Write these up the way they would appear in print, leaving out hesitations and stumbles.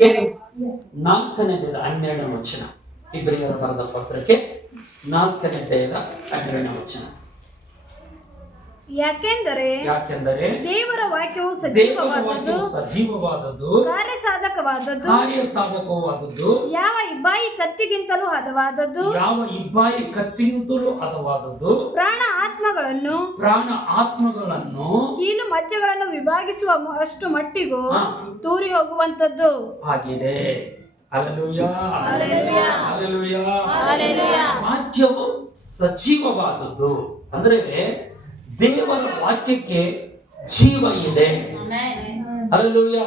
4ನೇ ಅಧ್ಯಾಯದ 12ನೇ ವಚನ. ಇಬ್ರಿಯರ ಬರೆದ ಪತ್ರಕ್ಕೆ 4ನೇ ಅಧ್ಯಾಯದ 12ನೇ ವಚನ. ಯಾಕೆಂದರೆ ದೇವರ ವಾಕ್ಯವು ಸಜೀವವಾದದ್ದು, ಕಾರ್ಯಸಾಧಕವಾದದ್ದು, ಯಾವ ಇಬ್ಬಾಯಿ ಕತ್ತಿಗಿಂತಲೂ ಹದವಾದದ್ದು, ಪ್ರಾಣ ಆತ್ಮಗಳನ್ನು ಕೀಲು ಮಜ್ಜೆಗಳನ್ನು ವಿಭಾಗಿಸುವ ಅಷ್ಟು ಮಟ್ಟಿಗೂ ತೂರಿ ಹೋಗುವಂತದ್ದು ಆಗಿದೆ. ಹಲ್ಲೆಲೂಯಾ. ವಾಕ್ಯವು ಸಜೀವವಾದದ್ದು ಅಂದ್ರೆ ದೇವರ ವಾಕ್ಯಕ್ಕೆ ಜೀವ ಇದೆ. ಹಲ್ಲೆಲೂಯಾ.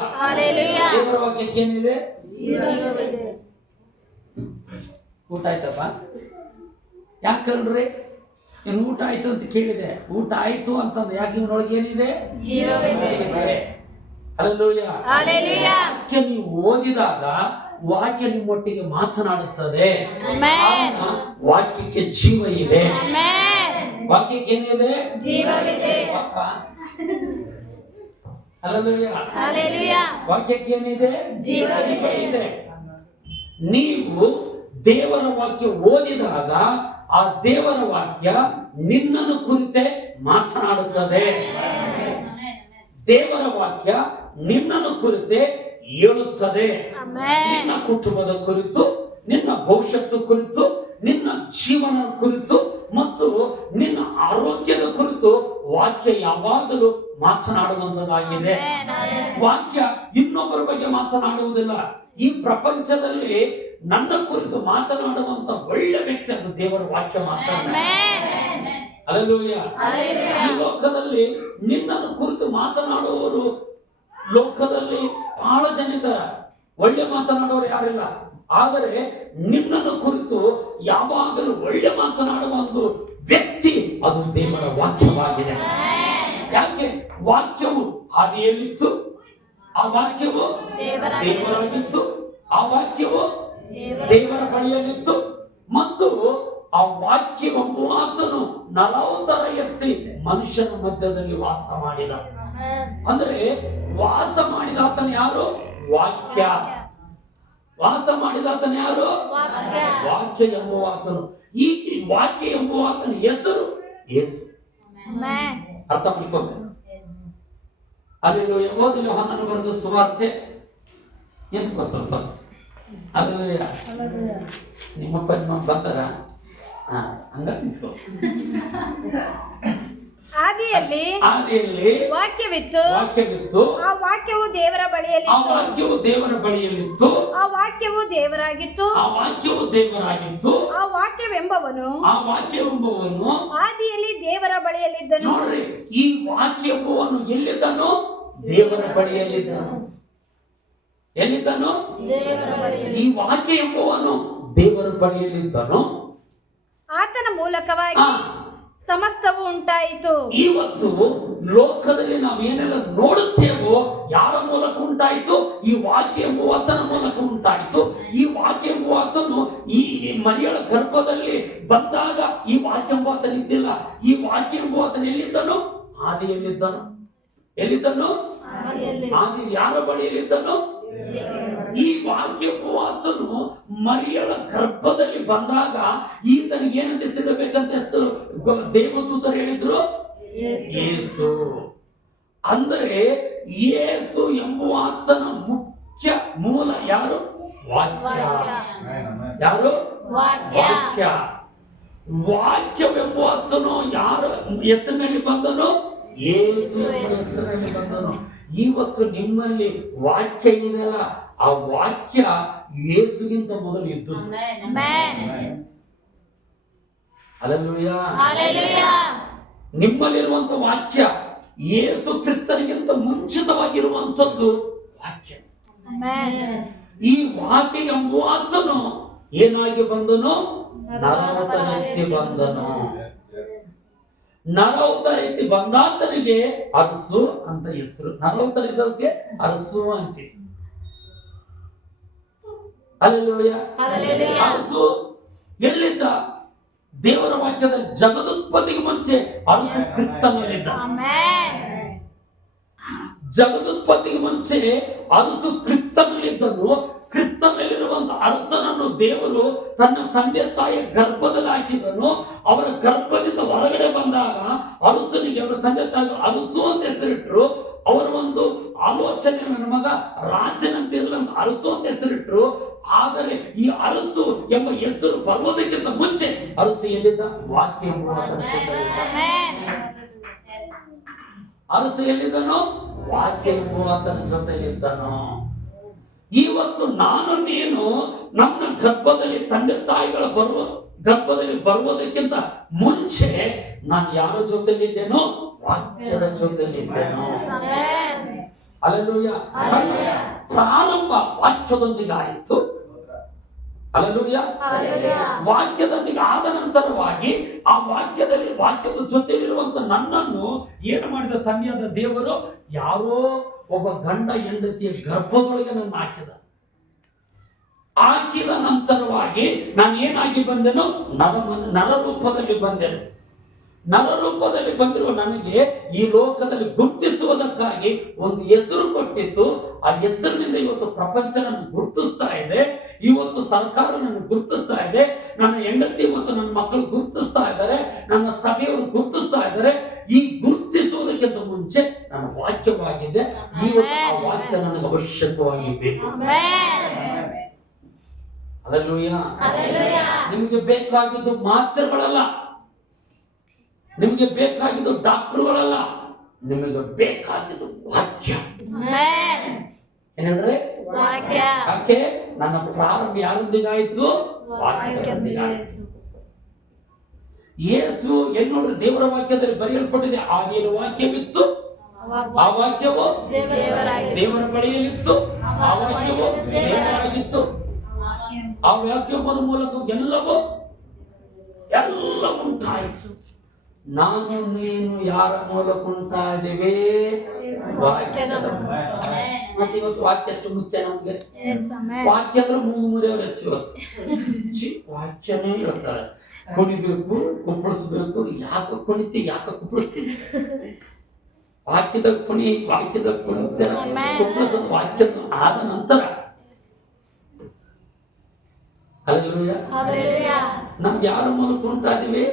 ದೇವರ ವಾಕ್ಯಕ್ಕೆ ಏನಿದೆ? ಜೀವವಿದೆ. ಊಟ ಆಯ್ತಪ್ಪ? ಯಾಕಂದ್ರೆ ಇನ್ನು ಊಟ ಆಯ್ತು ಅಂತ ಕೇಳಿದೆ. ಊಟ ಆಯ್ತು ಅಂತಂದ್ರೆ ಯಾಕೆ ಇವನೊಳಗೆ ಏನಿದೆ? ಜೀವವಿದೆ. ಹಲ್ಲೆಲೂಯಾ. ವಾಕ್ಯ ನೀವು ಓದಿದಾಗ ವಾಕ್ಯ ನಿಮ್ಮೊಟ್ಟಿಗೆ ಮಾತನಾಡುತ್ತದೆ. ವಾಕ್ಯಕ್ಕೆ ಜೀವ ಇದೆ. ವಾಕ್ಯಕ್ಕೆ ಏನಿದೆ? ಜೀವವಿದೆ. ಹಲ್ಲೆಲೂಯಾ. ವಾಕ್ಯಕ್ಕೆ ಏನಿದೆ? ಜೀವ ಇದೆ. ನೀವು ದೇವರ ವಾಕ್ಯ ಓದಿದಾಗ ಆ ದೇವರ ವಾಕ್ಯ ನಿನ್ನನ್ನು ಕುರಿತೇ ಮಾತನಾಡುತ್ತದೆ. ದೇವರ ವಾಕ್ಯ ನಿನ್ನನ್ನು ಕುರಿತೇ ಹೇಳುತ್ತದೆ. ನಿನ್ನ ಕುಟುಂಬದ ಕುರಿತು, ನಿನ್ನ ಭವಿಷ್ಯತ್ತು ಕುರಿತು, ನಿನ್ನ ಜೀವನ ಕುರಿತು ಮತ್ತು ನಿನ್ನ ಆರೋಗ್ಯದ ಕುರಿತು ವಾಕ್ಯ ಯಾವಾಗಲೂ ಮಾತನಾಡುವಂತದ್ದಾಗಿದೆ. ವಾಕ್ಯ ಇನ್ನೊಬ್ಬರ ಬಗ್ಗೆ ಮಾತನಾಡುವುದಿಲ್ಲ. ಈ ಪ್ರಪಂಚದಲ್ಲಿ ನನ್ನ ಕುರಿತು ಮಾತನಾಡುವಂತ ಒಳ್ಳೆ ವ್ಯಕ್ತಿ ಅದು ದೇವರ ವಾಕ್ಯ ಮಾತನಾಡ. ಹಲ್ಲೆಲೂಯಾ. ಈ ಲೋಕದಲ್ಲಿ ನಿನ್ನನ್ನು ಕುರಿತು ಮಾತನಾಡುವವರು ಲೋಕದಲ್ಲಿ ಬಹಳ ಜನ ಇದ್ದಾರೆ. ಒಳ್ಳೆ ಮಾತನಾಡುವವರು ಯಾರಿಲ್ಲ. ಆದರೆ ನಿನ್ನನ್ನು ಕುರಿತು ಯಾವಾಗಲೂ ಒಳ್ಳೆ ಮಾತನಾಡುವ ಒಂದು ವ್ಯಕ್ತಿ ಅದು ದೇವರ ವಾಕ್ಯವಾಗಿದೆ. ಯಾಕೆ? ವಾಕ್ಯವು ಆದಿಯಲ್ಲಿತ್ತು, ಆ ವಾಕ್ಯವು ದೇವರಾಗಿತ್ತು, ಆ ವಾಕ್ಯವು ದೇವರ ಬಳಿಯಲ್ಲಿತ್ತು ಮತ್ತು ಆ ವಾಕ್ಯವೆಂಬ ಆತನು 40 ಎತ್ತಿ ಮನುಷ್ಯನ ಮಧ್ಯದಲ್ಲಿ ವಾಸ ಮಾಡಿದ. ಅಂದ್ರೆ ವಾಸ ಮಾಡಿದ ಆತನು ಯಾರು? ವಾಕ್ಯ. ವಾಸ ಮಾಡಿದ ಆತನು ಯಾರು? ವಾಕ್ಯ ಎಂಬುವ ಆತನು. ಈ ವಾಕ್ಯ ಎಂಬುವ ಆತನ ಹೆಸರು ಯೇಸು. ಅರ್ಥ ಮಾಡ್ಕೋಬೇಕು. ಅಲ್ಲಿ ಓದಿ ಯೋಹಾನನು ಬರೆದ ಸುವಾರ್ತೆ ಎಂತ ಸ್ವಲ್ಪ ಅಲ್ಲೆಲೂಯಾ. ನಿಮ್ಮಪ್ಪ ನಿಮ್ಮ ಬರ್ತಾರ ಹಂಗ ನಿಂತ್ಕೋ. ಆದಿಯಲ್ಲಿ ವಾಕ್ಯವಿತ್ತು, ಆ ವಾಕ್ಯವು ದೇವರ ಬಳಿಯಲ್ಲಿತ್ತು, ಆ ವಾಕ್ಯವು ದೇವರಾಗಿತ್ತು, ಆ ವಾಕ್ಯವೆಂಬವನು ಆದಿಯಲ್ಲಿ ದೇವರ ಬಳಿಯಲ್ಲಿದ್ದನು. ನೋಡ್ರಿ, ಈ ವಾಕ್ಯವನ್ನು ಎಲ್ಲಿದ್ದನು? ದೇವರ ಬಳಿಯಲ್ಲಿದ್ದನು. ಎಲ್ಲಿದ್ದನು? ಈ ವಾಕ್ಯ ಎಂಬುವನು ದೇವರ ಬಳಿಯಲ್ಲಿದ್ದನು. ಆತನ ಮೂಲಕವಾಗಿ ಸಮಸ್ತವು ಉಂಟಾಯಿತು. ಇವತ್ತು ಲೋಕದಲ್ಲಿ ನಾವೇನೆಲ್ಲ ನೋಡುತ್ತೇವೋ ಯಾರ ಮೂಲಕ ಉಂಟಾಯಿತು? ಈ ವಾಕ್ಯ ಎಂಬುವ ಆತನ ಮೂಲಕ ಉಂಟಾಯಿತು. ಈ ವಾಕ್ಯ ಎಂಬುವ ಆತನು ಈ ಮರಿಯಳ ಗರ್ಭದಲ್ಲಿ ಬಂದಾಗ ಈ ವಾಕ್ಯ ಎಂಬುವ ಆತನ ಇದ್ದಿಲ್ಲ. ಈ ವಾಕ್ಯ ಎಂಬುವ ಆತನ ಎಲ್ಲಿದ್ದನು? ಆದಿಯಲ್ಲಿದ್ದನು. ಎಲ್ಲಿದ್ದನು? ಆದಿ ಯಾರ ಬಳಿಯಲ್ಲಿದ್ದನು? ಈ ವಾಕ್ಯ ಎಂಬುವ ಆತನು ಮರಿಯಳ ಗರ್ಭದಲ್ಲಿ ಬಂದಾಗ ಈತನಿಗೆ ಏನಂತ ಹೆಸರಿಡಬೇಕಂತ ಹೆಸರು ದೇವದೂತರು ಹೇಳಿದ್ರು? ಯೇಸು. ಅಂದರೆ ಯೇಸು ಎಂಬುವ ಆತನ ಮುಖ್ಯ ಮೂಲ ಯಾರು? ವಾಕ್ಯ. ಯಾರು? ವಾಕ್ಯ. ವಾಕ್ಯವೆಂಬುವ ಆತನು ಯಾರ ಹೆಸರಿನಲ್ಲಿ ಬಂದನು? ಯೇಸು ಎಂಬ ಹೆಸರಿನಲ್ಲಿ ಬಂದನು. ಇವತ್ತು ನಿಮ್ಮಲ್ಲಿ ವಾಕ್ಯ ಇದೆಯಲ್ಲ, ಆ ವಾಕ್ಯ ಯೇಸುಗಿಂತ ಮೊದಲು ಇದ್ದದ್ದು. ಹಲ್ಲೆಲೂಯಾ. ನಿಮ್ಮಲ್ಲಿರುವಂತ ವಾಕ್ಯ ಯೇಸು ಕ್ರಿಸ್ತನಿಗಿಂತ ಮುಂಚಿತವಾಗಿರುವಂತದ್ದು ವಾಕ್ಯ. ಈ ವಾಕ್ಯ ಎಂಬುವಾತನು ಏನಾಗಿ ಬಂದನು? ನರವತಾರಕ್ಕೆ ಬಂದನು. ನರವತಾರಕ್ಕೆ ಬಂದಾತನಿಗೆ ಅರಸು ಅಂತ ಹೆಸರು. ನರವತಾರ ಇದ್ದಕ್ಕೆ ಅರಸು ಅಂತೀವಿ. ಹಲ್ಲೆಲೂಯಾ. ಅರಸು ಎಲ್ಲಿದ್ದ? ದೇವರ ವಾಕ್ಯದಲ್ಲಿ ಜಗದುತ್ಪತ್ತಿಗೆ ಮುಂಚೆ ಅರಸು ಕ್ರಿಸ್ತನಲ್ಲಿದ್ದ. ಜಗದುತ್ಪತ್ತಿಗೆ ಮುಂಚೆ ಅರಸು ಕ್ರಿಸ್ತನಲ್ಲಿದ್ದನು. ಕ್ರಿಸ್ತನಲ್ಲಿರುವಂತ ಅರಸನನ್ನು ದೇವರು ತನ್ನ ತಂದೆ ತಾಯಿಯ ಗರ್ಭದಲ್ಲಿ ಹಾಕಿದನು. ಅವರ ಗರ್ಭದಿಂದ ಹೊರಗಡೆ ಬಂದಾಗ ಅರಸನಿಗೆ ಅವರ ತಂದೆ ತಾಯಿ ಅರಸು ಅಂತ ಹೆಸರಿಟ್ರು. ಅವರ ಒಂದು ಆಲೋಚನೆ ನನ್ನ ಮಗ ರಾಜನಂತಿರಲ್ಲ ಅಂತ ಅರಸು ಅಂತ ಹೆಸರಿಟ್ರು. ಆದರೆ ಈ ಅರಸು ಎಂಬ ಹೆಸರು ಬರುವುದಕ್ಕಿಂತ ಮುಂಚೆ ಅರಸು ಎಲ್ಲಿದ್ದ? ವಾಕ್ಯ ಎಂಬುವ ಅರಸು ಎಲ್ಲಿದ್ದನೋ? ವಾಕ್ಯ ಎಂಬುವ ಆತನ ಜೊತೆಯಲ್ಲಿದ್ದನೋ. ಇವತ್ತು ನಾನು ನೀನು ನಮ್ಮ ಗರ್ಭದಲ್ಲಿ ತಂದೆ ತಾಯಿಗಳ ಗರ್ಭದಲ್ಲಿ ಬರುವುದಕ್ಕಿಂತ ಮುಂಚೆ ನಾನು ಯಾರ ಜೊತೆಲಿದ್ದೇನೋ? ವಾಕ್ಯದ ಜೊತೆಲಿದ್ದೇನೋ. ಹಲ್ಲೆಲೂಯಾ. ಪ್ರಾರಂಭ ವಾಕ್ಯದೊಂದಿಗೆ ಆಯಿತು. ಹಲ್ಲೆಲೂಯಾ. ವಾಕ್ಯದೊಂದಿಗೆ ಆದ ನಂತರವಾಗಿ ಆ ವಾಕ್ಯದ ಜೊತೆಲಿರುವಂತ ನನ್ನನ್ನು ಏನು ಮಾಡಿದ? ತಂದೆಯಾದ ದೇವರು ಯಾರೋ ಒಬ್ಬ ಗಂಡ ಹೆಂಡತಿಯ ಗರ್ಭದೊಳಗೆ ನನ್ನ ಹಾಕಿದ ನಂತರವಾಗಿ ನಾನು ಏನಾಗಿ ಬಂದೆನು? ನರರೂಪದಲ್ಲಿ ಬಂದೆನು. ನರರೂಪದಲ್ಲಿ ಬಂದಿರುವ ನನಗೆ ಈ ಲೋಕದಲ್ಲಿ ಗುರುತಿಸುವುದಕ್ಕಾಗಿ ಒಂದು ಹೆಸರು ಕೊಟ್ಟಿತ್ತು. ಆ ಹೆಸರಿನಿಂದ ಇವತ್ತು ಪ್ರಪಂಚ ನನ್ನ ಗುರುತಿಸ್ತಾ ಇದೆ. ಇವತ್ತು ಸರ್ಕಾರ ನನ್ನ ಗುರುತಿಸ್ತಾ ಇದೆ. ನನ್ನ ಹೆಂಡತಿ ಮತ್ತು ನನ್ನ ಮಕ್ಕಳು ಗುರುತಿಸ್ತಾ ಇದ್ದಾರೆ. ನನ್ನ ಸಭೆಯವರು ಗುರುತಿಸ್ತಾ ಇದ್ದಾರೆ. ಈ ಗುರುತಿಸುವುದಕ್ಕಿಂತ ಮುಂಚೆ ನನ್ನ ವಾಕ್ಯವಾಗಿದೆ. ಇವತ್ತು ಆ ವಾಕ್ಯ ನನಗೆ ಅವಶ್ಯಕವಾಗಿ ಬೇಕು. ಹಲ್ಲೆಲೂಯಾ. ನಿಮಗೆ ಬೇಕಾಗಿದ್ದು ಮಾತ್ರೆಗಳಲ್ಲ, ನಿಮಗೆ ಬೇಕಾಗಿದ್ದು ಡಾಕ್ಟರ್ಗಳಲ್ಲ, ನಿಮಗೆ ಬೇಕಾಗಿದ್ದು ವಾಕ್ಯ. ಏನ್ ಹೇಳ್ರಿ? ಯಾಕೆ? ನನ್ನ ಪ್ರಾರಂಭ ಯಾರೊಂದಿಗಾಯ್ತು? ವಾಕ್ಯದೊಂದಿಗಾಯ್ತು. ಯೇಸು ಏನ್ ನೋಡ್ರಿ, ದೇವರ ವಾಕ್ಯದಲ್ಲಿ ಬರೆಯಲ್ಪಟ್ಟಿದೆ. ಆಗೇನು ವಾಕ್ಯವಿತ್ತು, ಆ ವಾಕ್ಯವು ದೇವರ ಬಳಿಯಲ್ಲಿತ್ತು, ಆ ವಾಕ್ಯವು ದೇವರಾಗಿತ್ತು. ಆ ವಾಕ್ಯದ ಮೂಲಕ ಎಲ್ಲವೂ ಉಂಟಾಯಿತು. ನಾನು ನೀನು ಯಾರ ಮೂಲಕ ಉಂಟಾದಿವೆ? ವಾಕ್ಯದ. ಮತ್ತೆ ಇವತ್ತು ವಾಕ್ಯ ಎಷ್ಟು ಮುಖ್ಯ ನಮ್ಗೆ. ವಾಕ್ಯ ಅಂದ್ರೆ ಮೂರವರು ಹೆಚ್ಚು ಇವತ್ತು ವಾಕ್ಯನೇ ಹೇಳ್ತಾರೆ. ಕುಣಿಬೇಕು, ಕುಪ್ಪಳಿಸ್ಬೇಕು. ಯಾಕೆ ಕುಣಿತಿ, ಯಾಕೆ ಕುಪ್ಪಳಿಸ್ತೀನಿ? ವಾಕ್ಯದ ಕುಣಿ, ವಾಕ್ಯದ ಕುಣಿತ, ಕುಪ್ಪಳಿಸೋದು ವಾಕ್ಯದ ಆದ ನಂತರ. ಹಲ್ಲೆಲೂಯಾ. ನಮ್ಗೆ ಯಾರ ಮೂಲಕ ಉಂಟಾದಿವೆ?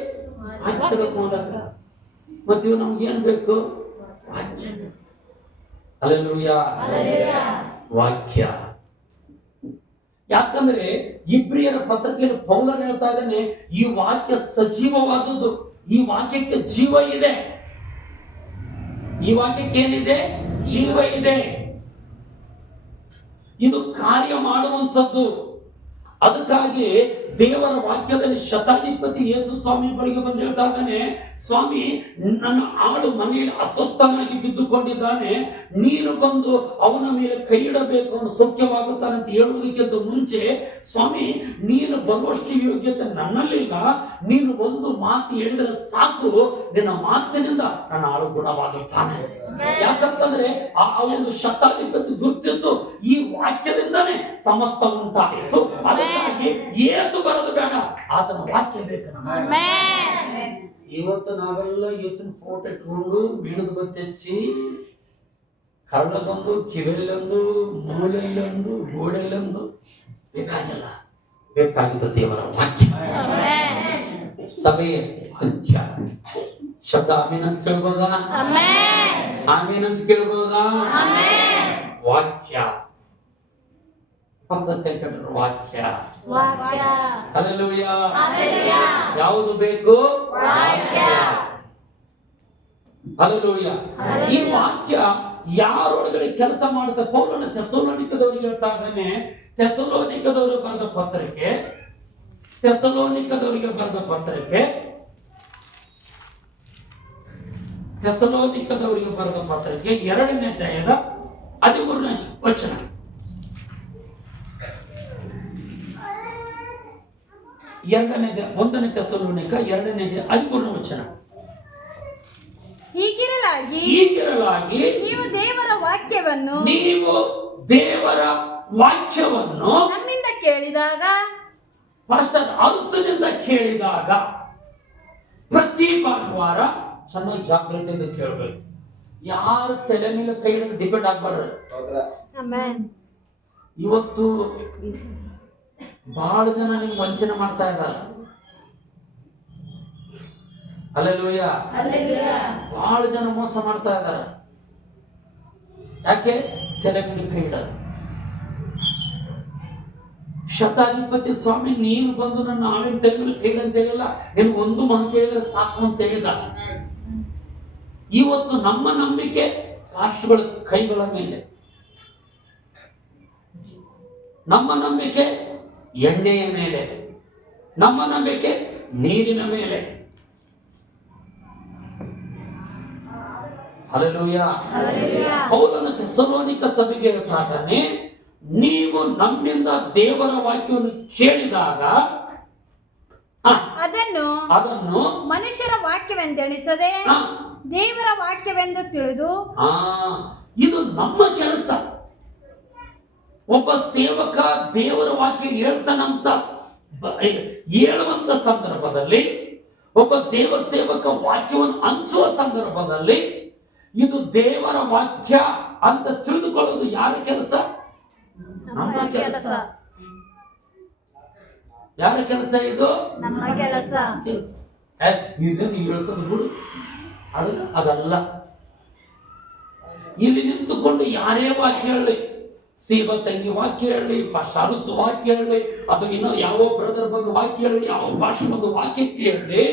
ವಾಕ್ಯದ ಮೂಲಕ. ಮತ್ತು ನಮ್ಗೇನ್ ಬೇಕು? ವಾಕ್ಯ. ಹಲ್ಲೆಲೂಯಾ. ವಾಕ್ಯ. ಯಾಕಂದ್ರೆ ಇಬ್ರಿಯರ ಪತ್ರಿಕೆಯಲ್ಲಿ ಪೌಲನು ಹೇಳ್ತಾ ಇದ್ದಾನೆ, ಈ ವಾಕ್ಯ ಸಜೀವವಾದದ್ದು. ಈ ವಾಕ್ಯಕ್ಕೆ ಜೀವ ಇದೆ. ಈ ವಾಕ್ಯಕ್ಕೆ ಏನಿದೆ? ಜೀವ ಇದೆ. ಇದು ಕಾರ್ಯ ಮಾಡುವಂಥದ್ದು. ಅದಕ್ಕಾಗಿ ದೇವರ ವಾಕ್ಯದಲ್ಲಿ ಶತಾಧಿಪತಿ ಯೇಸು ಸ್ವಾಮಿ ಬಳಿಗೆ ಬಂದು ಹೇಳ್ತಾ ಇದ್ದಾನೆ, ಸ್ವಾಮಿ, ನನ್ನ ಆಳು ಮನೆಯಲ್ಲಿ ಅಸ್ವಸ್ಥನಾಗಿ ಬಿದ್ದುಕೊಂಡಿದ್ದಾನೆ, ನೀನು ಬಂದು ಅವನ ಮೇಲೆ ಕೈ ಇಡಬೇಕು, ಅವನು ಸೌಖ್ಯವಾಗುತ್ತಾನೆ ಅಂತ ಹೇಳುವುದಕ್ಕಿಂತ ಮುಂಚೆ, ಸ್ವಾಮಿ, ನೀನು ಬರುವಷ್ಟು ಯೋಗ್ಯತೆ ನನ್ನಲ್ಲಿಲ್ಲ, ನೀನು ಒಂದು ಮಾತು ಹೇಳಿದರೆ ಸಾಕು, ನಿನ್ನ ಮಾತಿನಿಂದ ನನ್ನ ಆಳು ಗುಣವಾಗುತ್ತಾನೆ. ಯಾಕಂತಂದ್ರೆ ಆ ಒಂದು ಶತಾಧಿಪತಿ ಗುರುತಿತ್ತು, ಈ ವಾಕ್ಯದಿಂದಾನೇ ಸಮಸ್ತ ಉಂಟಾಯಿತು. ಅದಕ್ಕಾಗಿ ಯೇಸು ಬರೋದು ಬೇಡ, ಆತನ ವಾಕ್ಯ ಬೇಕು ನಮಗೆ. ಇವತ್ತು ನಾವೆಲ್ಲ ಯೇಸುನ ಫೋಟೋ ಇಟ್ಕೊಂಡು ಮೇಣದ ಬತ್ತಿ ಹಚ್ಚಿ ಕರಳದೊಂದು, ಕಿವಿಯಲ್ಲೊಂದು, ಮೂಲೆಯಲ್ಲೊಂದು, ಗೋಡೆಯಲ್ಲೊಂದು ಬೇಕಾಗಿಲ್ಲ. ಬೇಕಾಗಿದ್ದ ದೇವರ ವಾಕ್ಯ, ಸಭೆಯ ವಾಕ್ಯ. ಶಬ್ದ ಆಮೇನ್ ಅಂತ ಕೇಳ್ಬೋದಾ? ಆಮೇನ್ ಅಂತ ಕೇಳ್ಬೋದಾ? ವಾಕ್ಯ. ವಾಕ್ಯ. ಹಲ್ಲೆಲೂಯಾ. ಯಾವುದು ಬೇಕು? ವಾಕ್ಯ. ಹಲ್ಲೆಲೂಯಾ. ಈ ವಾಕ್ಯ ಯಾರೊಳಗಡೆ ಕೆಲಸ ಮಾಡುತ್ತೆ? ಪೌಲನು ಥೆಸಲೋನಿಕದವರಿಗೆ ಹೇಳ್ತಾ ಇದ್ದಾನೆ. ಥೆಸಲೋನಿಕದವರಿಗೆ ಬರೆದ ಪತ್ರಿಕೆ, ಥೆಸಲೋನಿಕದವರಿಗೆ ಬರೆದ ಪತ್ರಿಕೆ, ಥೆಸಲೋನಿಕದವರಿಗೆ ಬರೆದ ಪತ್ರಿಕೆ 2ನೇ ಅಧ್ಯಾಯದ 13ನೇ ವಚನ. 1ನೇ ಥೆಸಲೋನಿಕ 2ನೇ ಅಧ್ಯಾಯ 13ನೇ ವಚನ. ಹೀಗಿರಲಾಗಿ ನೀವು ದೇವರ ವಾಕ್ಯವನ್ನು ನಮ್ಮಿಂದ ಕೇಳಿದಾಗ, ಅರಸನಿಂದ ಕೇಳಿದಾಗ, ಪ್ರತಿ ಭಾನುವಾರ ಚೆನ್ನಾಗಿ ಜಾಗ್ರತೆಯಿಂದ ಕೇಳಬೇಕು. ಯಾರು ತಲೆ ಮೇಲೆ ಕೈ ಡಿಪೆಂಡ್ ಆಗ್ಬಾರ್ದು. ಇವತ್ತು ಬಹಳ ಜನ ನಿಮ್ಗೆ ವಂಚನೆ ಮಾಡ್ತಾ ಇದ್ದಾರೆ. ಹಲ್ಲೆಲೂಯ. ಬಹಳ ಜನ ಮೋಸ ಮಾಡ್ತಾ ಇದ್ದಾರೆ. ಯಾಕೆ? ತಲೆ ಮೇಲೆ ಕೈ ಇಡೋದು. ಶತಾಧಿಪತಿ ಸ್ವಾಮಿ ನೀನು ಬಂದು ನನ್ನ ಆಳಿನ ತಲೆ ಮೇಲೆ ಕೈ ಅಂತ ಹೇಳಿಲ್ಲ, ನೀನು ಒಂದು ಮಾತು ಹೇಳಿದ್ರೆ ಸಾಕು ಅಂತ ಹೇಳಿದ. ಇವತ್ತು ನಮ್ಮ ನಂಬಿಕೆ ರಾಷ್ಟ್ರಗಳ ಕೈಗಳ ಮೇಲೆ, ನಮ್ಮ ನಂಬಿಕೆ ಎಣ್ಣೆಯ ಮೇಲೆ, ನಮ್ಮ ನಂಬಿಕೆ ನೀರಿನ ಮೇಲೆ. ಹಲ್ಲೆಲೂಯ. ಪೌಲನು ಥೆಸಲೋನಿಕ ಸಭೆಗೆ ಹೇಳ್ತಾನೆ, ನೀವು ನಮ್ಮಿಂದ ದೇವರ ವಾಕ್ಯವನ್ನು ಕೇಳಿದಾಗ ಅದನ್ನು ಮನುಷ್ಯರ ವಾಕ್ಯವೆಂದೆಣಿಸದೆ ದೇವರ ವಾಕ್ಯವೆಂದು ತಿಳಿದು. ಇದು ನಮ್ಮ ಕೆಲಸ. ಒಬ್ಬ ಸೇವಕ ದೇವರ ವಾಕ್ಯ ಹೇಳ್ತಾನಂತ ಹೇಳುವಂತ ಸಂದರ್ಭದಲ್ಲಿ, ಒಬ್ಬ ದೇವ ಸೇವಕ ವಾಕ್ಯವನ್ನು ಹಂಚುವ ಸಂದರ್ಭದಲ್ಲಿ ಇದು ದೇವರ ವಾಕ್ಯ ಅಂತ ತಿಳಿದುಕೊಳ್ಳೋದು ಯಾರ ಕೆಲಸ? ನಮ್ಮ ಕೆಲಸ. ಯಾರ ಕೆಲಸ ಇದು? ನಮ್ಮ ಕೆಲಸ. ಇದನ್ನು ಹೇಳ್ತದ ಬಿಡು, ಅದಲ್ಲ. ಇಲ್ಲಿ ನಿಂತುಕೊಂಡು ಯಾರೇ ವಾಕ್ಯ ಹೇಳಿ, ಸೀಬ ತಂಗಿ ವಾಕ್ಯ ಹೇಳಿ, ಶಾಲುಸು ವಾಕ್ಯ ಹೇಳಿ, ಅಥವಾ ಇನ್ನೂ ಯಾವ ಬ್ರದರ್ ಬಂದು ವಾಕ್ಯ ಹೇಳಿ, ಯಾವ ಭಾಷೆ ಬಂದು ವಾಕ್ಯ ಹೇಳಿ.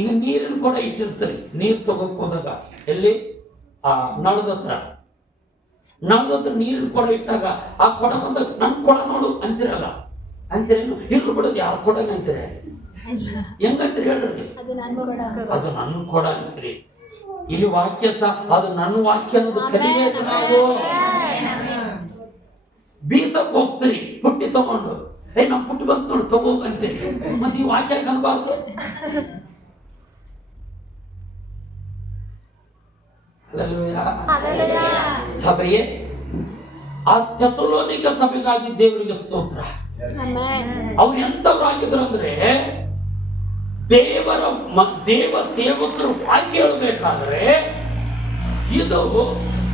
ಈಗ ನೀರಿನ ಕೊಡ ಇಟ್ಟಿರ್ತಾರೆ, ನೀರು ತಗೋಕ್ ಹೋದಾಗ ಎಲ್ಲಿ ನಳದತ್ರ ನೀರಿನ ಕೊಡ ಇಟ್ಟಾಗ ಆ ಕೊಡ ಬಂದಾಗ ನನ್ ಕೊಡ ನೋಡು ಅಂತಿರಲ್ಲ, ಅಂತೀರೇನು? ಇರ್ಲು ಬಿಡೋದು ಯಾರ ಕೊಡನೇ ಅಂತೀರಿ? ಹೆಂಗಂತೀರಿ ಹೇಳ್ರಿ? ಅದು ನನ್ನ ಕೊಡ ಅಂತೀರಿ. ಇಲ್ಲಿ ವಾಕ್ಯ ಸಹ ಅದು ನನ್ನ ವಾಕ್ಯ ಅನ್ನೋದು ಕಲಿಬೇಕು ನಾವು. ಬೀಸಕ್ ಹೋಗ್ತೀರಿ ಪುಟ್ಟಿ ತಗೊಂಡು, ನಮ್ ಪುಟ್ಟಿ ಬಂತು ನೋಡು ತಗೋಗಂತೀರಿ. ಮತ್ತೆ ಈ ವಾಕ್ಯ ಕನ್ಬಾರ್ದು. ಸಭೆಯೇ, ಆ ಥೆಸಲೋನಿಕ ಸಭೆಗಾಗಿ ದೇವರಿಗೆ ಸ್ತೋತ್ರ. ಅವ್ರು ಎಂತವ್ರಾಗಿದ್ರು ಅಂದ್ರೆ, ದೇವ ಸೇವಕರು ವಾಕ್ಯ ಹೇಳಬೇಕಾದ್ರೆ ಇದು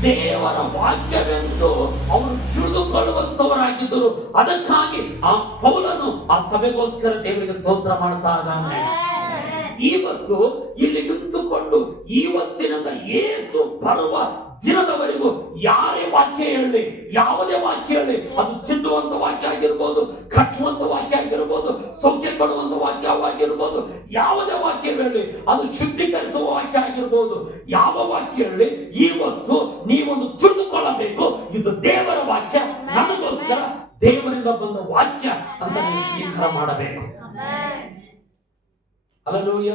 ದೇವರ ವಾಕ್ಯವೆಂದು ಅವರು ತಿಳಿದುಕೊಳ್ಳುವಂತವರಾಗಿದ್ದರು. ಅದಕ್ಕಾಗಿ ಆ ಪೌಲನು ಆ ಸಭೆಗೋಸ್ಕರ ದೇವರಿಗೆ ಸ್ತೋತ್ರ ಮಾಡ್ತಾ ಇದ್ದಾನೆ. ಇವತ್ತು ಇಲ್ಲಿ ನಿಂತುಕೊಂಡು ಇವತ್ತಿನಿಂದ ಯೇಸು ಬರುವ ದಿನದವರೆಗೂ ಯಾರೇ ವಾಕ್ಯ ಹೇಳಿ, ಯಾವುದೇ ವಾಕ್ಯ ಹೇಳಿ, ಅದು ತಿದ್ದುವಂತ ವಾಕ್ಯ ಆಗಿರ್ಬೋದು, ಕಟ್ಟುವಂತ ವಾಕ್ಯ ಆಗಿರ್ಬೋದು, ಸೌಖ್ಯ ಕೊಡುವಂತ ವಾಕ್ಯವಾಗಿರ್ಬೋದು, ಯಾವುದೇ ವಾಕ್ಯ ಹೇಳಿ, ಅದು ಶುದ್ಧೀಕರಿಸುವ ವಾಕ್ಯ ಆಗಿರ್ಬೋದು, ಯಾವ ವಾಕ್ಯ ಹೇಳಿ, ಇವತ್ತು ನೀವೊಂದು ತಿಳಿದುಕೊಳ್ಳಬೇಕು, ಇದು ದೇವರ ವಾಕ್ಯ, ನನಗೋಸ್ಕರ ದೇವರಿಂದ ಬಂದ ವಾಕ್ಯ ಅಂತ ನೀವು ಸ್ವೀಕಾರ ಮಾಡಬೇಕು. ಹಲ್ಲೆಲೂಯ.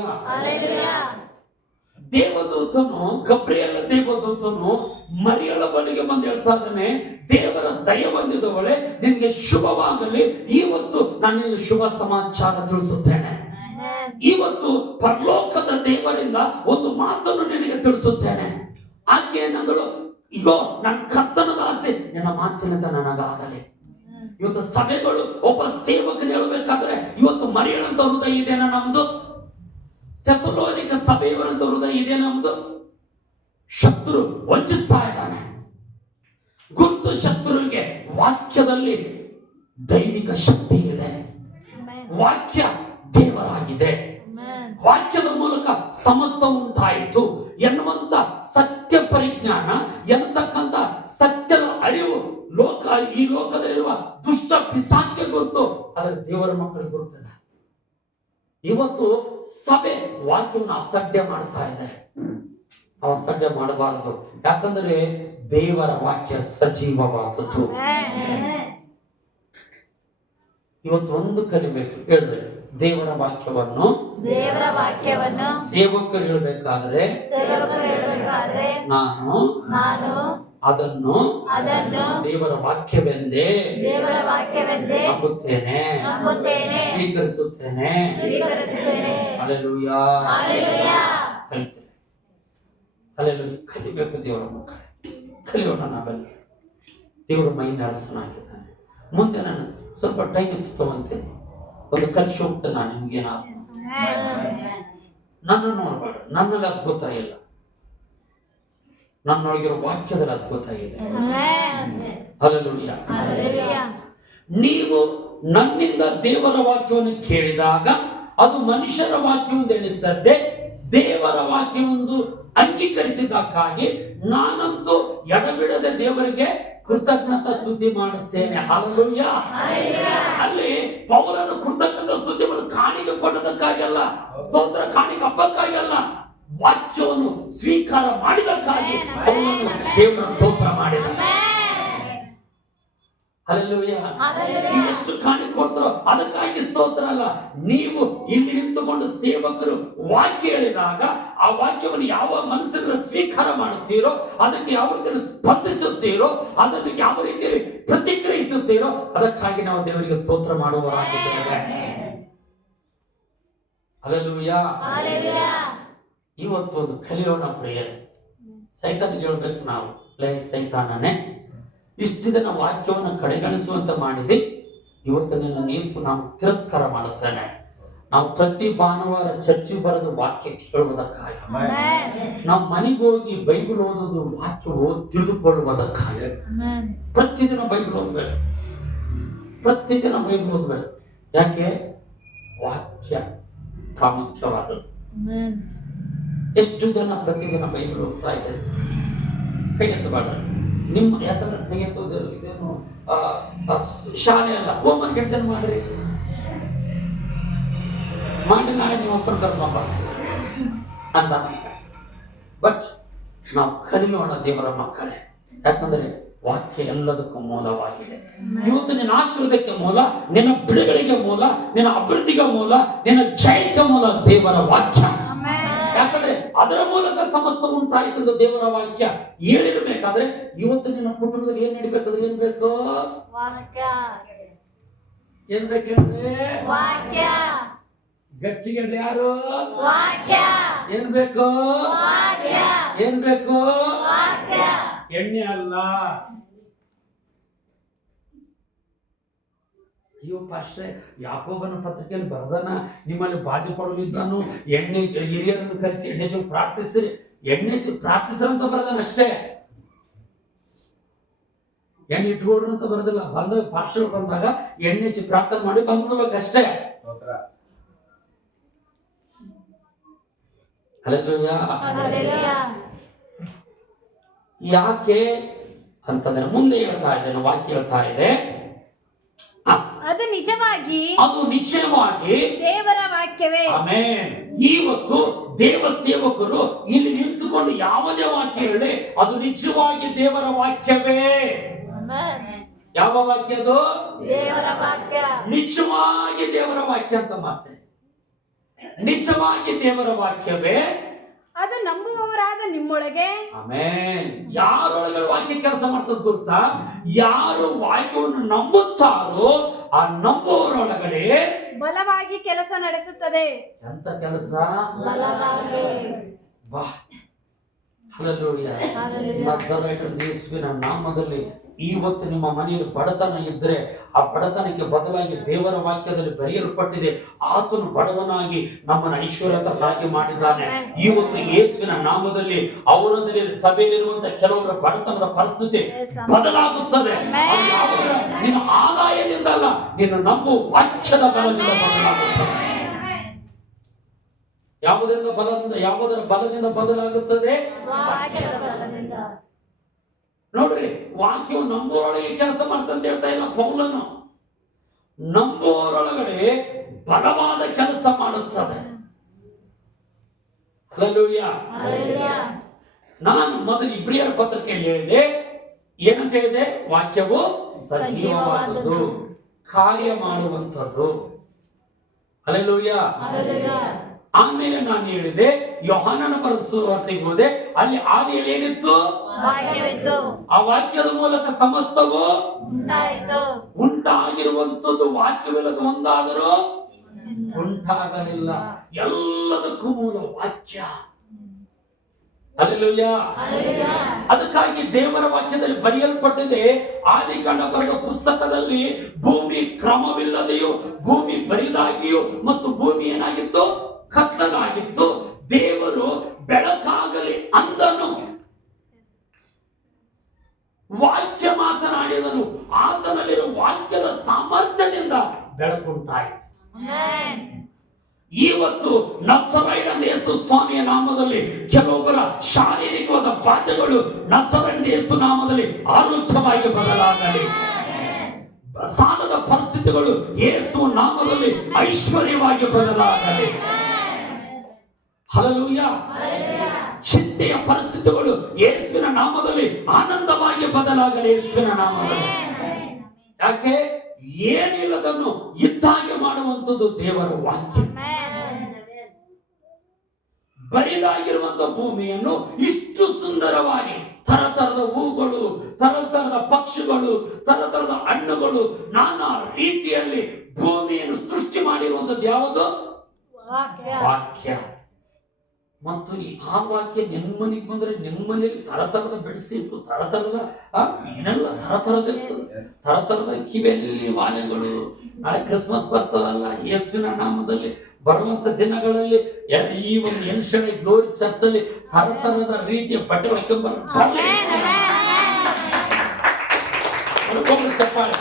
ದೇವದೂತನು, ಗಬ್ರಿಯೇಲ ದೇವದೂತನು ಮರಿಯಳ ಬಳಿಗೆ ಬಂದು ಹೇಳ್ತಾ ಇದ್ದಾನೆ, ದೇವರ ದಯ ಬಂದಿದ್ದವಳೆ, ನಿನಗೆ ಶುಭವಾಗಲಿ. ಇವತ್ತು ನಾನು ಶುಭ ಸಮಾಚಾರ ತಿಳಿಸುತ್ತೇನೆ. ಇವತ್ತು ಪರಲೋಕದ ದೇವರಿಂದ ಒಂದು ಮಾತನ್ನು ನಿನಗೆ ತಿಳಿಸುತ್ತೇನೆ. ಆಕೆ ಏನಂದಳು, ಇಗೋ ನನ್ನ ಕರ್ತನದ ಆಸೆ ನಿನ್ನ ಮಾತಿನಿಂದ ನನಗಾಗಲಿ. ಇವತ್ತು ಸಭೆಗಳು ಒಬ್ಬ ಸೇವಕನ ಹೇಳಬೇಕಾದ್ರೆ ಇವತ್ತು ಮರಿಯಳಂತ ಹೃದಯ ಇದೆನಾ ನಮ್ದು? ಥೆಸಲೋನಿಕ ಸಭೆಯವರಂತ ಹೃದಯ ಇದೆ ನಮ್ದು? ಶತ್ರು ವಂಚಿಸ್ತಾ ಇದ್ದಾನೆ. ಗುರುತು ಶತ್ರುವಿಗೆ ವಾಕ್ಯದಲ್ಲಿ ದೈವಿಕ ಶಕ್ತಿ ಇದೆ. ವಾಕ್ಯ ದೇವರಾಗಿದೆ. ವಾಕ್ಯದ ಮೂಲಕ ಸಮಸ್ತ ಉಂಟಾಯಿತು ಎನ್ನುವಂತ ಸತ್ಯ ಪರಿಜ್ಞಾನ ಎನ್ನತಕ್ಕಂತ ಸತ್ಯದ ಅರಿವು ಈ ಲೋಕದಲ್ಲಿರುವ ದುಷ್ಟ ಪಿಶಾಚಿಗೆ ಗೊತ್ತು, ಆದರೆ ದೇವರ ಮಕ್ಕಳಿಗೆ ಗೊತ್ತಿಲ್ಲ. ಇವತ್ತು ಸಭೆ ವಾಕ್ಯವನ್ನು ಅಸಡ್ಡೆ ಮಾಡ್ತಾ ಇದೆ. ಅಸಡ್ಡೆ ಮಾಡಬಾರದು. ಯಾಕಂದ್ರೆ ದೇವರ ವಾಕ್ಯ ಸಜೀವವಾದದ್ದು. ಇವತ್ತು ಒಂದು ಕಲಿಬೇಕು, ಹೇಳ್ರಿ, ದೇವರ ವಾಕ್ಯವನ್ನು ಸೇವಕರು ಹೇಳಬೇಕಾದ್ರೆ ನಾನು ಅದನ್ನು ದೇವರ ವಾಕ್ಯವೆಂದೇ ನಂಬುತ್ತೇನೆ, ಸ್ವೀಕರಿಸುತ್ತೇನೆ. ಹಲ್ಲೆಲೂಯ. ಕಲಿತೇನೆ. ಹಲ್ಲೆಲೂಯ. ಕಲಿಬೇಕು ದೇವರ ಮಕ್ಕಳು, ಕಲಿಯೋಣ ನಾವೆಲ್ಲ. ದೇವರು ಮೈ ಅರಸನಾಗಿದ್ದಾನೆ. ಮುಂದೆ ನಾನು ಸ್ವಲ್ಪ ಟೈಮ್ ಹೆಚ್ಚುತ್ತವಂತೆ ಒಂದು ಕಲಿಸಿ ಹೋಗ್ತೇನೆ. ನಾನು ನಿಮ್ಗೇನಾದ್ರು ನನ್ನ ನೋಡ್ಬೇಡ, ನನ್ನಲ್ಲಿ ಅದ್ಭುತ ಇಲ್ಲ. ನನ್ನೊಳಗಿರೋ ವಾಕ್ಯದಲ್ಲಿ ಅದ್ಭುತ ಇದೆ. ಹಲ್ಲೆಲೂಯಾ. ನೀವು ನನ್ನಿಂದ ದೇವರ ವಾಕ್ಯವನ್ನು ಕೇಳಿದಾಗ ಅದು ಮನುಷ್ಯರ ವಾಕ್ಯವೆಂದು ಎಣಿಸದೆ ದೇವರ ವಾಕ್ಯವೆಂದು ಅಂಗೀಕರಿಸಿದ್ದಕ್ಕಾಗಿ ನಾನಂತೂ ಎಡಬಿಡದೆ ದೇವರಿಗೆ ಕೃತಜ್ಞತಾ ಸ್ತುತಿ ಮಾಡುತ್ತೇನೆ. ಹಲ್ಲೆಲೂಯಾ. ಅಲ್ಲಿ ಪೌಲನು ಕೃತಜ್ಞತಾ ಸ್ತುತಿ ಕಾಣಿಕೆ ಕೊಟ್ಟದಕ್ಕಾಗಲ್ಲ, ಸ್ತೋತ್ರ ಕಾಣಿಕೆ ಹಬ್ಬಕ್ಕಾಗಲ್ಲ, ವಾಕ್ಯವನ್ನು ಸ್ವೀಕಾರ ಮಾಡಿದಕ್ಕಾಗಿ ಪೌಲನು ದೇವರ ಸ್ತೋತ್ರ ಮಾಡಿದ. ಹಲ್ಲೆಲೂಯಾ. ಎಷ್ಟು ಕಾಣಿಕೆ ಕೊಡ್ತಾರೋ ಅದಕ್ಕಾಗಿ ಸ್ತೋತ್ರ ಅಲ್ಲ. ನೀವು ಇಲ್ಲಿ ನಿಂತುಕೊಂಡು ಸೇವಕರು ವಾಕ್ಯ ಹೇಳಿದಾಗ ಆ ವಾಕ್ಯವನ್ನು ಯಾವ ಮನಸ್ಸಿನಿಂದ ಸ್ವೀಕಾರ ಮಾಡುತ್ತೀರೋ, ಅದಕ್ಕೆ ಯಾವ ರೀತಿಯಲ್ಲಿ ಸ್ಪಂದಿಸುತ್ತೀರೋ, ಅದನ್ನು ಯಾವ ರೀತಿಯಲ್ಲಿ ಪ್ರತಿಕ್ರಿಯಿಸುತ್ತೀರೋ ಅದಕ್ಕಾಗಿ ನಾವು ದೇವರಿಗೆ ಸ್ತೋತ್ರ ಮಾಡುವವರಾಗಿದ್ದೇವೆ. ಹಲ್ಲೆಲೂಯಾ. ಇವತ್ತು ಒಂದು ಕಲಿಯೋಣ ಪ್ರಿಯರೇ. ಸೈತಾನಿಗೆ ಹೇಳ್ಬೇಕು ನಾವು, ಲೇ ಸೈತಾನನೇ, ಇಷ್ಟು ದಿನ ವಾಕ್ಯವನ್ನು ಕಡೆಗಣಿಸುವಂತ ಮಾಡಿದೆ, ಇವತ್ತು ನಿನ್ನ ಯೇಸು ನಾವು ತಿರಸ್ಕಾರ ಮಾಡುತ್ತೇನೆ. ನಾವು ಪ್ರತಿ ಭಾನುವಾರ ಚರ್ಚಿಗೆ ಬರೋದು ವಾಕ್ಯ ಕೇಳುವುದಕ್ಕಾಗಿ, ನಾವು ಮನೆಗೆ ಹೋಗಿ ಬೈಬಲ್ ಓದೋದು ವಾಕ್ಯ ತಿಳಿದುಕೊಳ್ಳುವುದಕ್ಕಾಗಿ. ಪ್ರತಿದಿನ ಬೈಬಲ್ ಓದ್ಬೇಕು, ಪ್ರತಿದಿನ ಬೈಬಲ್ ಓದ್ಬೇಕು. ಯಾಕೆ? ವಾಕ್ಯ ಪ್ರಾಮುಖ್ಯವಾದದ್ದು. ಎಷ್ಟು ಜನ ಪ್ರತಿದಿನ ಬೈಬಲ್ ಓದ್ತಾ ಇದ್ದಾರೆ? ಕೈ ಎತ್ತಬಾರ್ದು ನಿಮ್ಮ, ಯಾಕಂದ್ರೆ ಕೈ ಎತ್ತೋದು ಇದೇನು ಶಾಲೆ ಅಲ್ಲ. ಹೋಮ್ವರ್ಕ್ ಎಷ್ಟು ಜನ ಮಾಡ್ರಿ, ಮಾಡಿ ನಾಳೆ ನೀವು ಒಬ್ಬರು ಕರ್ಕೊಂಬ ಅಂತ. ಬಟ್ ನಾವು ಕಲಿಯೋಣ ದೇವರ ಮಕ್ಕಳೇ, ಯಾಕಂದ್ರೆ ವಾಕ್ಯ ಎಲ್ಲದಕ್ಕೂ ಮೂಲವಾಗಿದೆ. ಇವತ್ತು ನಿನ್ನ ಆಶೀರ್ವಾದಕ್ಕೆ ಮೂಲ, ನಿನ್ನ ಬಿಡುಗಡೆಗೆ ಮೂಲ, ನಿನ್ನ ಅಭಿವೃದ್ಧಿಗೆ ಮೂಲ, ನಿನ್ನ ಜಯಕ್ಕೆ ಮೂಲ ದೇವರ ವಾಕ್ಯ. ಯಾಕಂದ್ರೆ ಅದರ ಮೂಲಕ ಸಮಸ್ತ ಉಂಟಾಯ್ತದ ದೇವರ ವಾಕ್ಯ ಹೇಳಿರ್ಬೇಕಾದ್ರೆ ಇವತ್ತು ನಿನ್ನ ಕುಟುಂಬದಲ್ಲಿ ಏನ್ ನಡಿಬೇಕಾದ್ರೆ ಏನ್ ಬೇಕು? ಏನ್ ಬೇಕಂದ್ರೆ ವಾಕ್ಯ. ಗಚ್ಚಿಗೆ ಯಾರು? ಏನ್ ಬೇಕು? ಏನ್ ಬೇಕು? ಎಣ್ಣೆ ಅಲ್ಲ. ಅಯ್ಯೋ ಪಾಸ್ಟ್ರೆ, ಯಾಕೋಬನ ಪತ್ರಿಕೆಯಲ್ಲಿ ಬರ್ದನ, ನಿಮ್ಮಲ್ಲಿ ಬಾಧೆ ಪಡೋದಿದ್ದಾನು, ಎಣ್ಣೆ ಹಿರಿಯರನ್ನು ಕರೆಸಿ ಎಣ್ಣೆ ಚು ಪ್ರಾರ್ಥಿಸಿರಿ, ಎಣ್ಣೆ ಚು ಪ್ರಾರ್ಥಿಸ್ರಂತ ಬರ್ದನ ಅಷ್ಟೇ. ಎಣ್ಣೆ ಇಟ್ಕೊಳ್ರಿ ಅಂತ ಬರೋದಿಲ್ಲ. ಬಂದ ಪಾಸ್ಟ್ರು ಬಂದಾಗ ಎಣ್ಣೆ ಹಚ್ಚಿ ಪ್ರಾರ್ಥನೆ ಮಾಡಿ ಬಂದ್ಬಿಡ್ಬೇಕಷ್ಟೇ. ಯಾಕೆ ಅಂತಂದ್ರೆ ಮುಂದೆ ಹೇಳ್ತಾ ಇದ್ದೇನೆ, ವಾಕ್ಯ ಹೇಳ್ತಾ ಇದೆ, ಅದು ನಿಜವಾಗಿ ದೇವರ ವಾಕ್ಯವೇ. ಆಮೆನ್. ಇವತ್ತು ದೇವ ಸೇವಕರು ಇಲ್ಲಿ ನಿಂತುಕೊಂಡು ಯಾವುದೇ ವಾಕ್ಯ ಹೇಳಿ ಅದು ನಿಜವಾಗಿ ದೇವರ ವಾಕ್ಯವೇ. ಯಾವ ವಾಕ್ಯ ಅದು? ದೇವರ ವಾಕ್ಯ. ನಿಜವಾಗಿ ದೇವರ ವಾಕ್ಯ ಅಂತ ಮಾತೆ, ನಿಜವಾಗಿ ದೇವರ ವಾಕ್ಯವೇ. ಅದು ನಂಬುವವರಾದ ನಿಮ್ಮೊಳಗೆ. ಆಮೆನ್. ಯಾರೊಳಗೆ ವಾಕ್ಯ ಕೆಲಸ ಮಾಡ್ತದ ಗೊತ್ತಾ? ಯಾರು ವಾಕ್ಯವನ್ನು ನಂಬುತ್ತಾರೋ ಆ ನಂಬುವವರೊಳಗಡೆ ಬಲವಾಗಿ ಕೆಲಸ ನಡೆಸುತ್ತದೆ. ಎಂತ ಕೆಲಸ? ಬಲವಾಗಿ. ಬಾ. ಹಲ್ಲೆಲೂಯಾ. ನಜರೇತಿನ ಯೇಸುವಿನ ನಾಮದಲ್ಲಿ ಇವತ್ತು ನಿಮ್ಮ ಮನೆಯಲ್ಲಿ ಬಡತನ ಇದ್ರೆ ಆ ಬಡತನಕ್ಕೆ ಬದಲಾಗಿ ದೇವರ ವಾಕ್ಯದಲ್ಲಿ ಬರೆಯಲ್ಪಟ್ಟಿದೆ, ಆತನು ಬಡವನಾಗಿ ನಮ್ಮನ್ನು ಐಶ್ವರ್ಯತನಾಗಿ ಮಾಡಿದ್ದಾನೆ. ಇವತ್ತು ಯೇಸುವಿನ ನಾಮದಲ್ಲಿ ಅವರಲ್ಲಿ ಸಭೆಯಲ್ಲಿರುವಂತಹ ಕೆಲವರ ಬಡತನದ ಪರಿಸ್ಥಿತಿ ಬದಲಾಗುತ್ತದೆ. ನಿನ್ನ ಆದಾಯದಿಂದ ಅಲ್ಲ, ನಿನ್ನ ನಂಬು ವಾಕ್ಯದ ಬಲದಿಂದ ಬದಲಾಗುತ್ತದೆ. ಯಾವುದರ ಬಲದಿಂದ ಬದಲಾಗುತ್ತದೆ? ನೋಡ್ರಿ, ವಾಕ್ಯವು ನಂಬುವರೊಳಗೆ ಕೆಲಸ ಮಾಡ್ತಂತ ಹೇಳ್ತಾ ಇಲ್ಲ ಪೌಲನು. ನಂಬುವವರೊಳಗಡೆ ಬಲವಾದ ಕೆಲಸ ಮಾಡುತ್ತದೆ. ಹಲ್ಲೆಲೂಯಾ. ನಾನು ಮೊದಲು ಇಬ್ರಿಯರ ಪತ್ರಿಕೆಯಲ್ಲಿ ಹೇಳಿದೆ, ಏನಂತ ಹೇಳಿದೆ? ವಾಕ್ಯವು ಸಜೀವವಾದದ್ದು, ಕಾರ್ಯ ಮಾಡುವಂಥದ್ದು. ಹಲ್ಲೆಲೂಯಾ. ಆಮೇಲೆ ನಾನು ಹೇಳಿದೆ, ಯೋಹಾನನ ಬರೆದ ಸುವಾರ್ತೆಗೆ ಹೋದೆ, ಅಲ್ಲಿ ಆದಿಯಲ್ಲಿ ಏನಿತ್ತು? ಆ ವಾಕ್ಯದ ಮೂಲಕ ಸಮಸ್ತವು ಉಂಟಾಗಿರುವಂತದ್ದು. ವಾಕ್ಯವಿಲ್ಲದ ಒಂದಾದರೂ ಉಂಟಾಗಲಿಲ್ಲ. ಎಲ್ಲದಕ್ಕೂ ಮೂಲ ವಾಕ್ಯ. ಹಲ್ಲೆಲೂಯಾ. ಅದಕ್ಕಾಗಿ ದೇವರ ವಾಕ್ಯದಲ್ಲಿ ಬರೆಯಲ್ಪಟ್ಟಿದೆ, ಆದಿಕಾಂಡ ಬರೆದ ಪುಸ್ತಕದಲ್ಲಿ ಭೂಮಿ ಕ್ರಮವಿಲ್ಲದೆಯೂ, ಭೂಮಿ ಬರಿದಾಗಿಯೂ ಮತ್ತು ಭೂಮಿ ಏನಾಗಿತ್ತು? ಕತ್ತಲಾಗಿತ್ತು. ದೇವರು ಬೆಳಕಾಗಲಿ ಅಂದನು. ವಾಕ್ಯ ಮಾತನಾಡಿದನು. ಆತನಲ್ಲಿರುವ ವಾಕ್ಯದ ಸಾಮರ್ಥ್ಯದಿಂದ ಬೆಳಕುಂಟಾಯಿತು. ಇವತ್ತು ನಸರೇಯನ ಯೇಸು ಸ್ವಾಮಿಯ ನಾಮದಲ್ಲಿ ಕೆಲವೊಬ್ಬರ ಶಾರೀರಿಕವಾದ ಬಾಧೆಗಳು ನಸರೇಯನ ಯೇಸು ನಾಮದಲ್ಲಿ ಆರೋಗ್ಯವಾಗಿ ಬದಲಾಗಲಿ. ಸಾಲದ ಪರಿಸ್ಥಿತಿಗಳು ಯೇಸು ನಾಮದಲ್ಲಿ ಐಶ್ವರ್ಯವಾಗಿ ಬದಲಾಗಲಿ. ಹಲ್ಲೆಲೂಯಾ. ಚಿಂತೆಯ ಪರಿಸ್ಥಿತಿಗಳು ಯೇಸುವಿನ ನಾಮದಲ್ಲಿ ಆನಂದವಾಗಿ ಬದಲಾಗಲಿ. ಯೇಸುವಿನ ನಾಮದಲ್ಲಿ. ಯಾಕೆ? ಏನಿಲ್ಲದನ್ನು ಇದ್ದಾಗೆ ಮಾಡುವಂಥದ್ದು ದೇವರ ವಾಕ್ಯ. ಬರಿದಾಗಿರುವಂತಹ ಭೂಮಿಯನ್ನು ಇಷ್ಟು ಸುಂದರವಾಗಿ ತರತರದ ಹೂಗಳು, ತರತರದ ಪಕ್ಷಿಗಳು, ತರತರದ ಹಣ್ಣುಗಳು, ನಾನಾ ರೀತಿಯಲ್ಲಿ ಭೂಮಿಯನ್ನು ಸೃಷ್ಟಿ ಮಾಡಿರುವಂಥದ್ದು ಯಾವುದು? ವಾಕ್ಯ. ಮತ್ತು ಆ ವಾಕ್ಯ ನಿಮ್ಮನಿಗೆ ಬಂದ್ರೆ ನಿಮ್ಮನೇಲಿ ತರತರದ ಬೆಳೆಸಿಟ್ಟು ತರತರದ ಏನೆಲ್ಲ ತರತರದ ಕಿವಿಯಲ್ಲಿ ವಾಲೆಗಳು. ನಾಳೆ ಕ್ರಿಸ್ಮಸ್ ಬರ್ತದಲ್ಲ, ಯೇಸುವಿನ ನಾಮದಲ್ಲಿ ಬರುವಂತ ದಿನಗಳಲ್ಲಿ ಈ ಒಂದು ಎನ್ಶಡೆ ಗ್ಲೋರಿ ಚರ್ಚ್ ಅಲ್ಲಿ ತರತರದ ರೀತಿಯ ಬಟ್ಟೆ ಹಾಕೊಂಡ್ಬರ್ತಾರೆ. ಚಪ್ಪಾಳೆ.